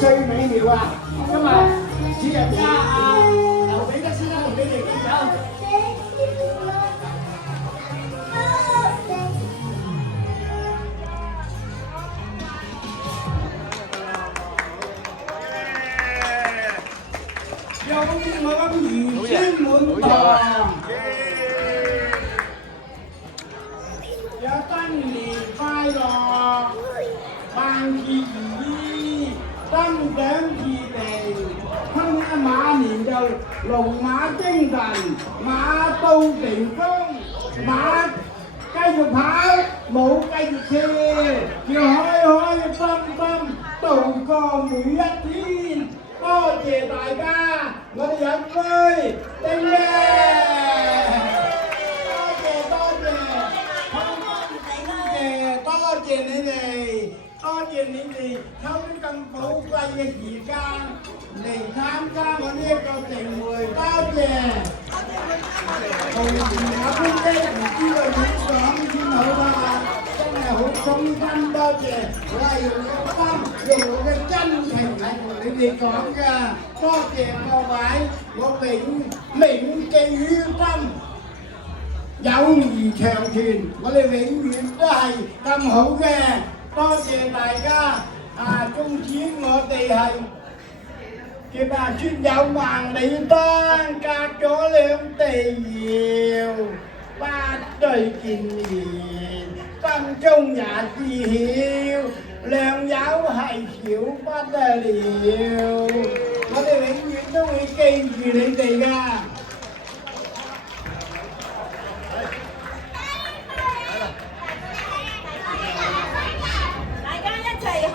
最美妙啊！今日主人家劉彼得先生同你哋敬酒。有我如尊滿堂，有新年快樂，萬事如意。心想事成，吞一馬年就龍馬精神，馬到成功，馬繼續跑，舞繼續跳，要開開心心度過每一天。多謝大家，我哋飲杯，叮耶！多謝你哋。多謝你哋抽啲咁寶貴嘅時間嚟參加我呢一個盛會，多謝。同時阿潘姐唔知道點講先好啦，真係好衷心多謝，我係用個心，用我嘅真情嚟同你哋講㗎，多謝各位，我銘記於心，友誼長存，我哋永遠都係咁好嘅。多謝大家縱使我哋係叫咩村有萬里單，隔咗兩地遙，不對見面，心中也知曉，良友係少不得了。我哋永遠都會記住你哋㗎。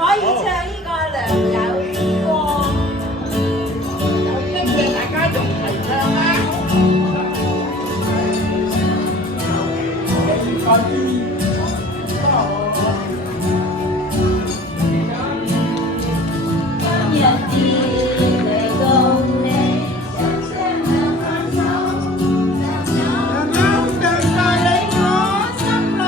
可以唱呢個良友之歌，有機會大家仲齊唱啦。今日天你共你想相兩分手，良友常在你我心裏。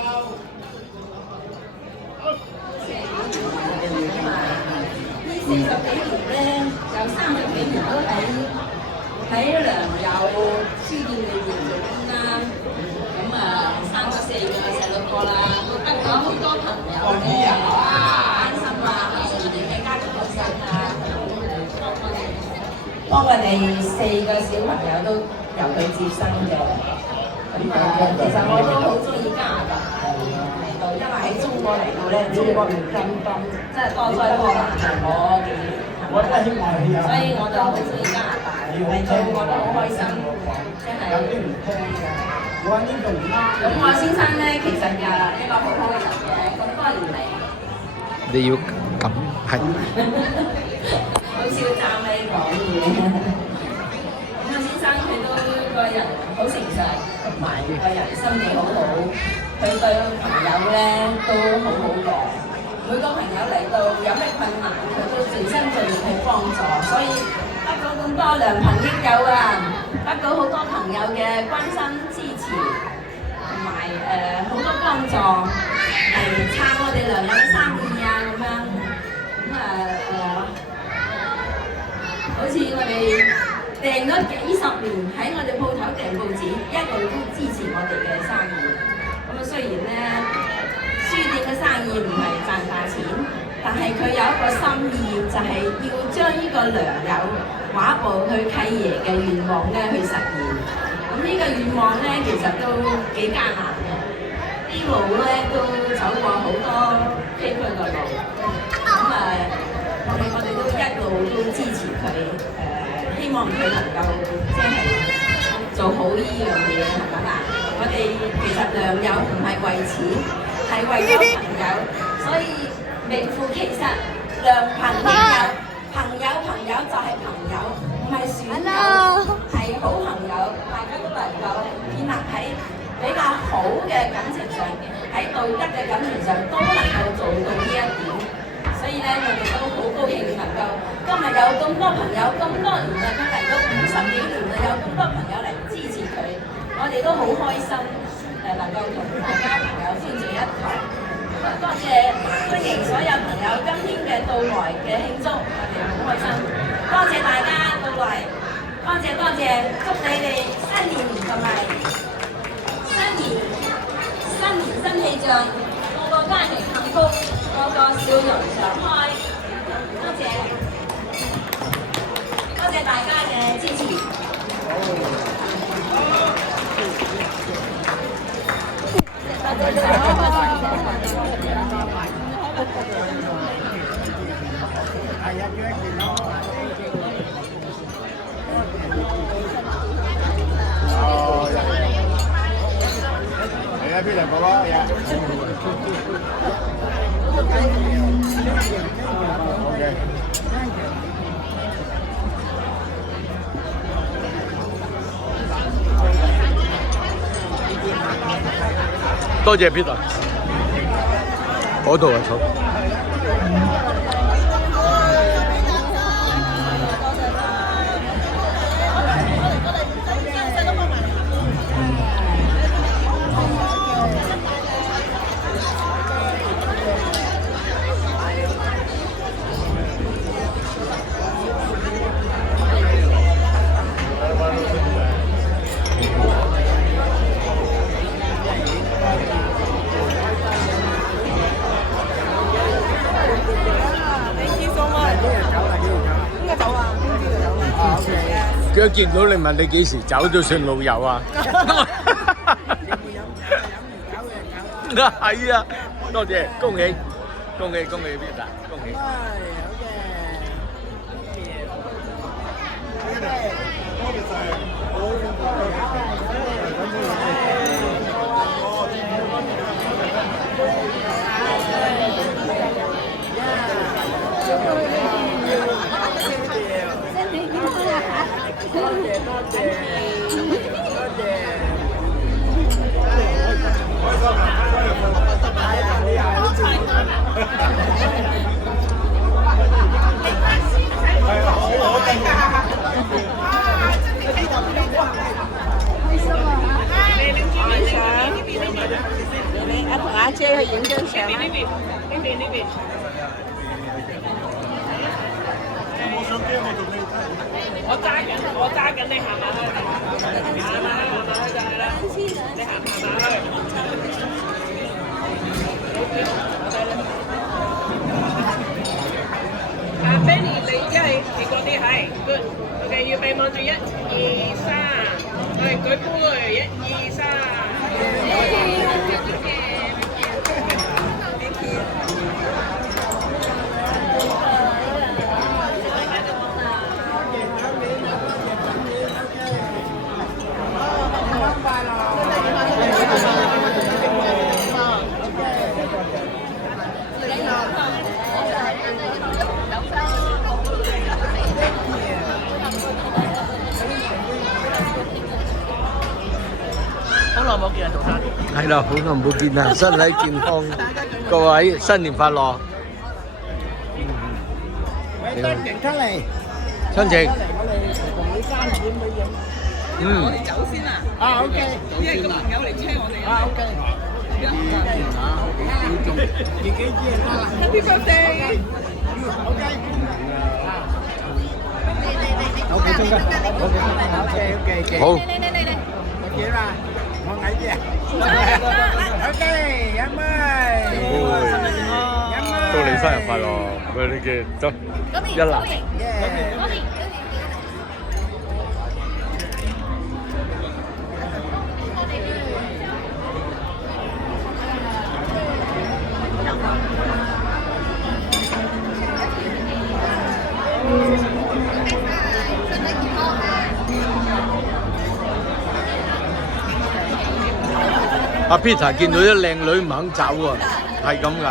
呢40幾年咧，有30幾年都喺良友書店裏邊做工啦。咁生咗4個細路哥啦，都得咗好多朋友咧，關心啊，我哋嘅家庭好細啊，幫我哋4個小朋友都由佢接生嘅。其實我都好中意加拿大嚟到，因為喺中國嚟到咧，中國唔咁即係多災多難我幾年，所以我就好中意加拿大，嚟到我都好開心，真係。咁我先生咧，其實就一個好好嘅人嘅，咁多年嚟。你要咁係。好少讚你講嘢。咁我先生佢都個人好誠實，同埋個人心地好好，佢對朋友咧都好好嘅。每個朋友嚟到有咩困難，佢都盡心盡力去幫助，所以得到咁多良朋益友啊，得到好多朋友嘅關心支持，同埋好多幫助，係撐我哋良友嘅生意啊咁樣。好似我哋訂咗幾十年喺我哋鋪頭訂報紙，一路都支持我哋嘅生意。咁雖然咧書店嘅生意唔係賺大錢，但係佢有一個心意，就係要將呢個良友畫報去契爺嘅願望咧去實現。咁呢個願望咧其實都幾艱難嘅，啲路咧都走過好多崎嶇嘅路。咁我哋都一路都支持佢，希望佢能夠即係做好呢樣嘢，係咪啊？我哋其實良友唔係為錢，係為咗朋友，所以名副其實，良朋益友，朋友就係朋友，唔係損友，係好朋友，大家都能夠建立喺比較好嘅感情上，喺道德嘅感情上都能夠做到呢一點。所以咧，我哋都好高興能夠今日有咁多朋友，咁多年啦，都嚟到50幾年啦，有咁多朋友嚟支持佢，我哋都好開心，能夠同大家朋友歡聚一堂。多謝歡迎所有朋友今天嘅到來嘅慶祝，我哋好開心。多謝大家到來，多謝，祝你哋新年同埋新年新氣象，個個家庭幸福。個個笑容常開，多謝大家嘅支持。嚟啊，邊兩個咯？係啊。多謝 Peter，嗰度啊，坐。佢一見到你問你幾時走都算老友啊！係啊，多謝，恭喜Peter，恭喜！同阿姐去影張相啊！我揸緊，你行埋去，行埋去就係啦。你行埋去。Benny， 你而家你嗰啲係 good。OK， 預備望住1、2、3，係舉杯1、2、3。係啦，好耐冇見啦，身體健康，各位新年快樂！喂，當景出嚟，親情，我哋同你3點去影。嗯，走先啦。啊 OK， 因為個朋友嚟車我哋。啊 OK，自己知得啦。Happy birthday！ OK。OK，中間。OK，好，我幾啦？我矮啲啊。OK，飲杯。祝你生日快樂！喂，你嘅走一籃。阿 Peter 見到啲靚女唔肯走喎，係咁噶。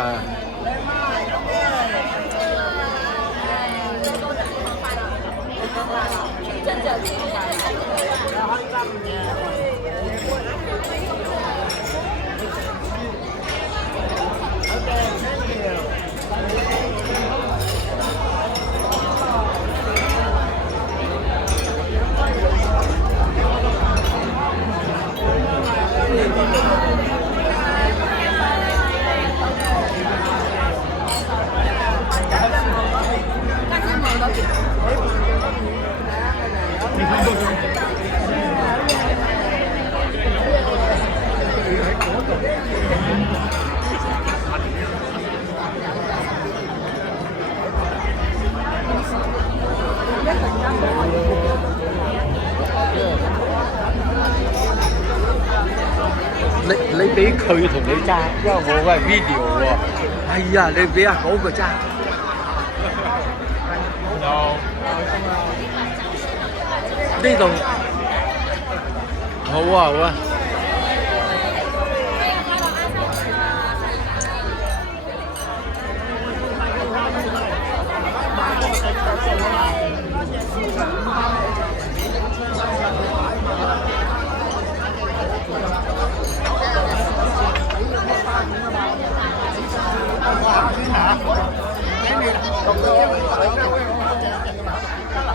你俾佢同你揸，因為我係 video 喎。係啊，你俾阿嗰個揸。呢度好啊好啊。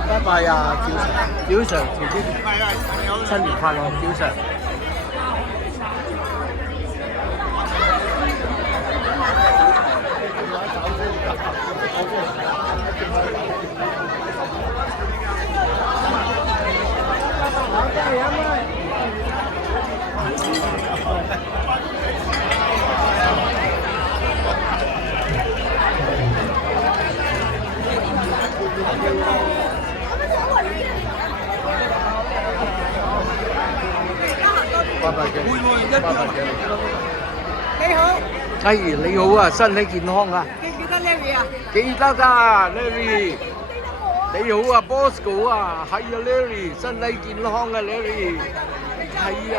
拜拜啊，趙 Sir，新年快樂，趙 Sir。拜拜嘅，拜拜嘅。你好，哎，你好啊，身體健康啊！記唔記得 Larry 啊？記得㗎，Larry。你好啊 ，Bosco 啊，係啊，Larry，身體健康啊，Larry。係啊，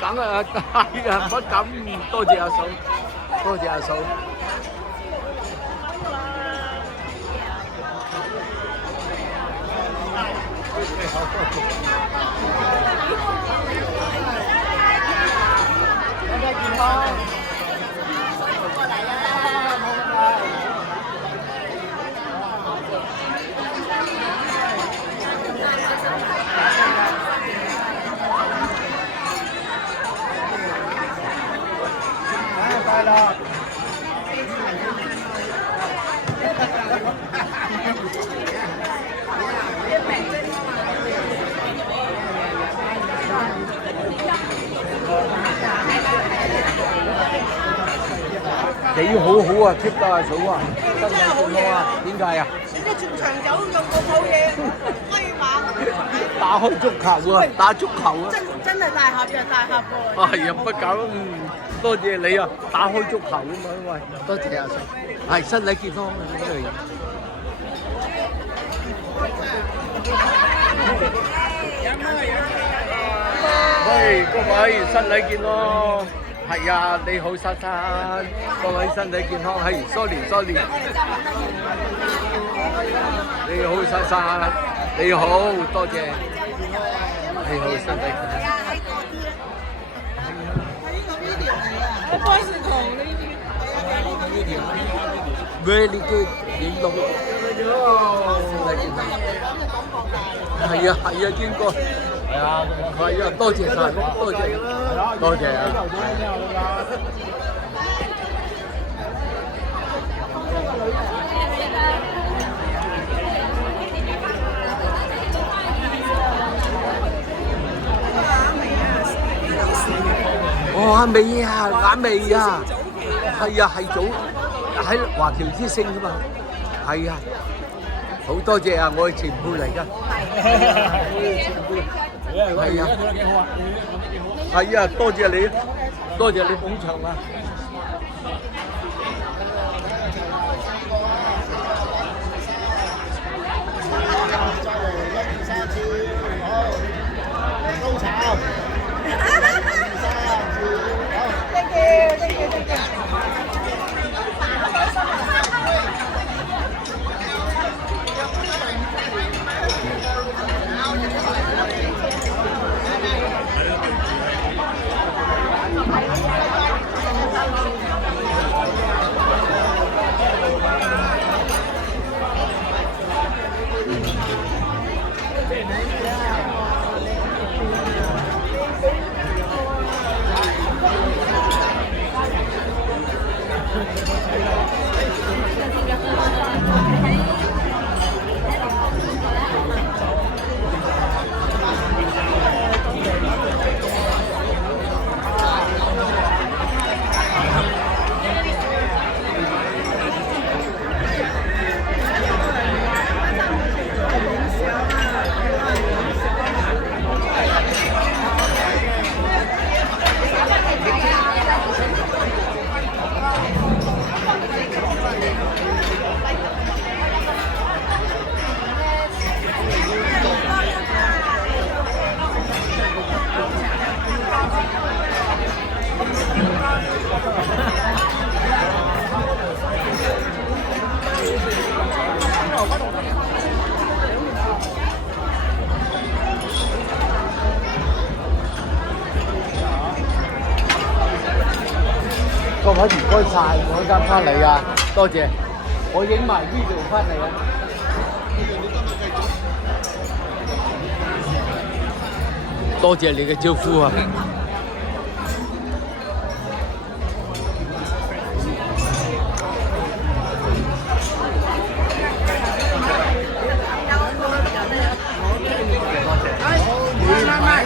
梗係係啊，不敢，多謝阿嫂，多謝阿嫂。健康。過嚟啊！快樂！幾好好啊，keep 得啊嫂啊，身體健康啊，點解啊？你全場走用個好嘢，威猛。打開足球啊，打足球啊！真係大俠嘅大俠喎。係啊，不敢，多謝你啊！打開足球啊嘛，喂，多謝阿嫂，係身體健康啊呢個人。喂，各位身體健康，係啊，你好珊珊，各位身體健康，係 sorry，你好珊珊，你好，多謝，你好身體健康。Very good， 影到。係啊，應該。係啊，多謝晒，多謝啊！哇，未啊，眼未啊，係啊，係早喺華僑之星㗎嘛，係啊，好多謝啊，我係前輩嚟㗎，係啊，係啊，多謝你，多謝你捧場啊！高潮！各位唔該晒，我啱翻嚟啊，多謝，我影埋呢度翻嚟啊。多謝你嘅招呼啊！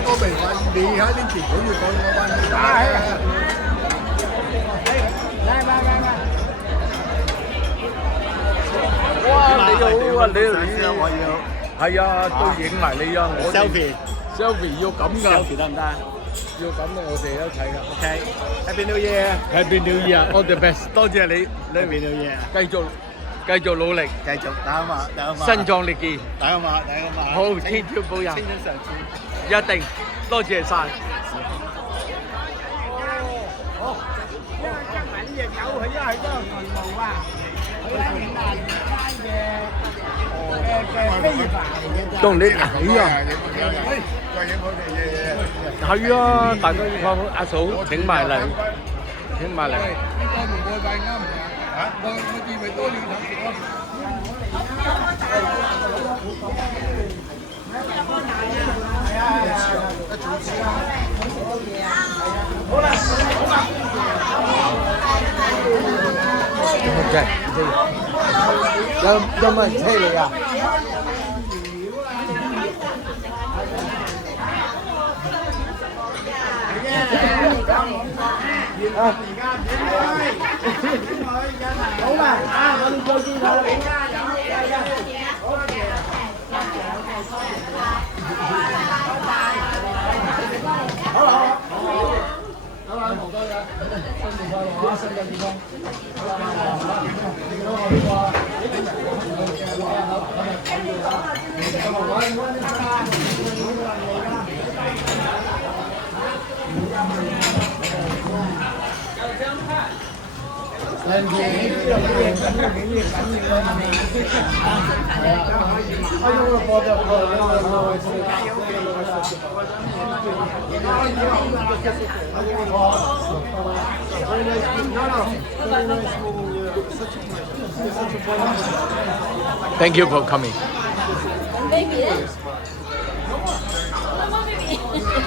我未揾你喺呢條橋要講我揾你打嘅。哇！你好啊，你係啊，都影埋你啊，我 selfie 要咁㗎 selfie 得唔得？要咁啊，我哋一齊㗎。OK，Happy New Year，Happy New Year，all the best，多謝你 Happy New Year，繼續努力，繼續打馬，身壯力健，打個馬。好，天朝保佑，青春常駐。一定，多謝晒。好，因為加埋呢隻狗，佢因為嗰個墳墓啊，佢喺嶺南街嘅飛帆嚟嘅咋。當你睇啊！係啊，大家放阿嫂請埋嚟，請埋嚟。好啦，好啦。OK，有冇人車你啊？好嘛，我哋再見下你。Thank you for coming. Baby 咧，媽媽 baby。